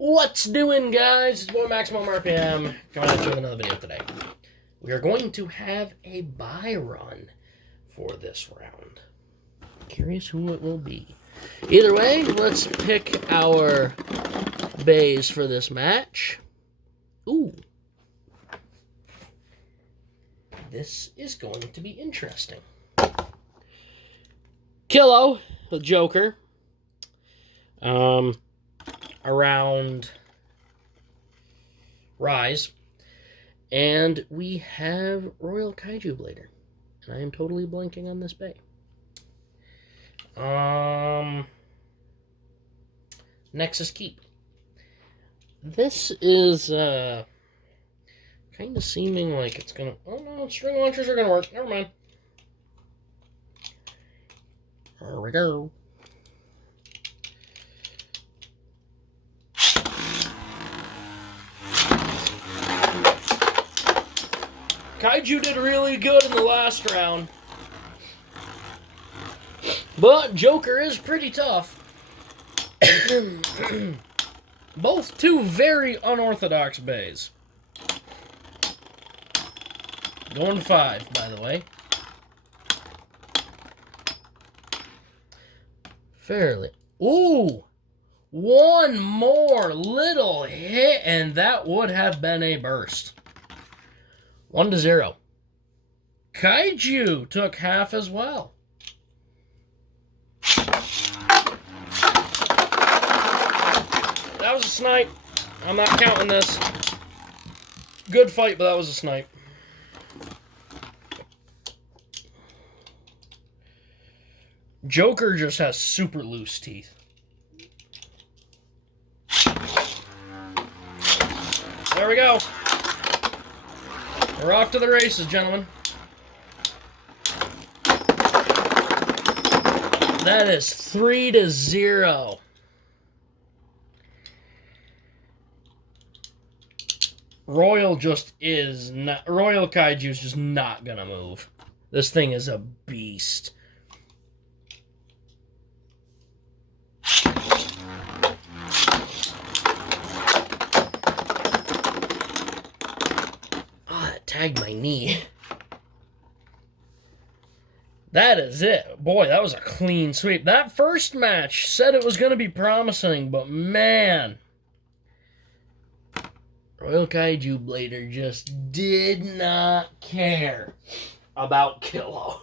What's doing, guys? It's boy Maximum RPM coming at you with another video today. We are going to have a buy run for this round. Curious who it will be. Either way, let's pick our bays for this match. Ooh. This is going to be interesting. Kilo, the Joker. Around Rise. And we have Royal Kaiju Blader. And I am totally blanking on this bay. Nexus Keep. This is kind of seeming like it's gonna... Oh no, string launchers are gonna work. Never mind. Here we go. Kaiju did really good in the last round. But Joker is pretty tough. Both two very unorthodox bays. Going 5, by the way. Fairly. Ooh! One more little hit, and that would have been a burst. 1-0. Kaiju took half as well. That was a snipe. I'm not counting this. Good fight, but that was a snipe. Joker just has super loose teeth. There we go. We're off to the races, gentlemen. That is 3-0. Royal Kaiju is just not gonna move. This thing is a beast. Tagged my knee. That is it. Boy, that was a clean sweep. That first match said it was going to be promising, but man. Royal Kaiju Blader just did not care about Kilo.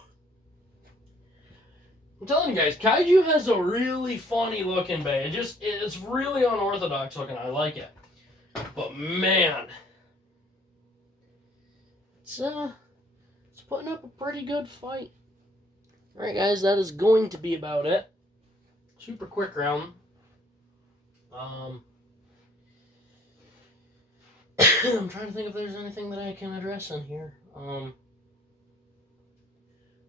I'm telling you guys, Kaiju has a really funny looking bay. It's really unorthodox looking. I like it. But man. It's putting up a pretty good fight. Alright guys, that is going to be about it. Super quick round. I'm trying to think if there's anything that I can address in here.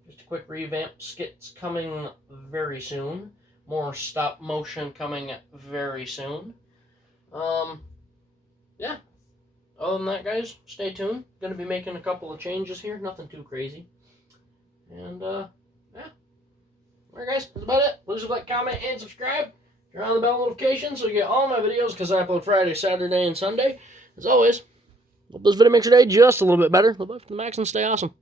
Just a quick revamp. Skits coming very soon. More stop motion coming very soon. Yeah. Other than that, guys, stay tuned. Going to be making a couple of changes here. Nothing too crazy. And, yeah. Alright, guys, that's about it. Please like, comment, and subscribe. Turn on the bell notifications so you get all my videos because I upload Friday, Saturday, and Sunday. As always, hope this video makes your day just a little bit better. Live up to the max and stay awesome.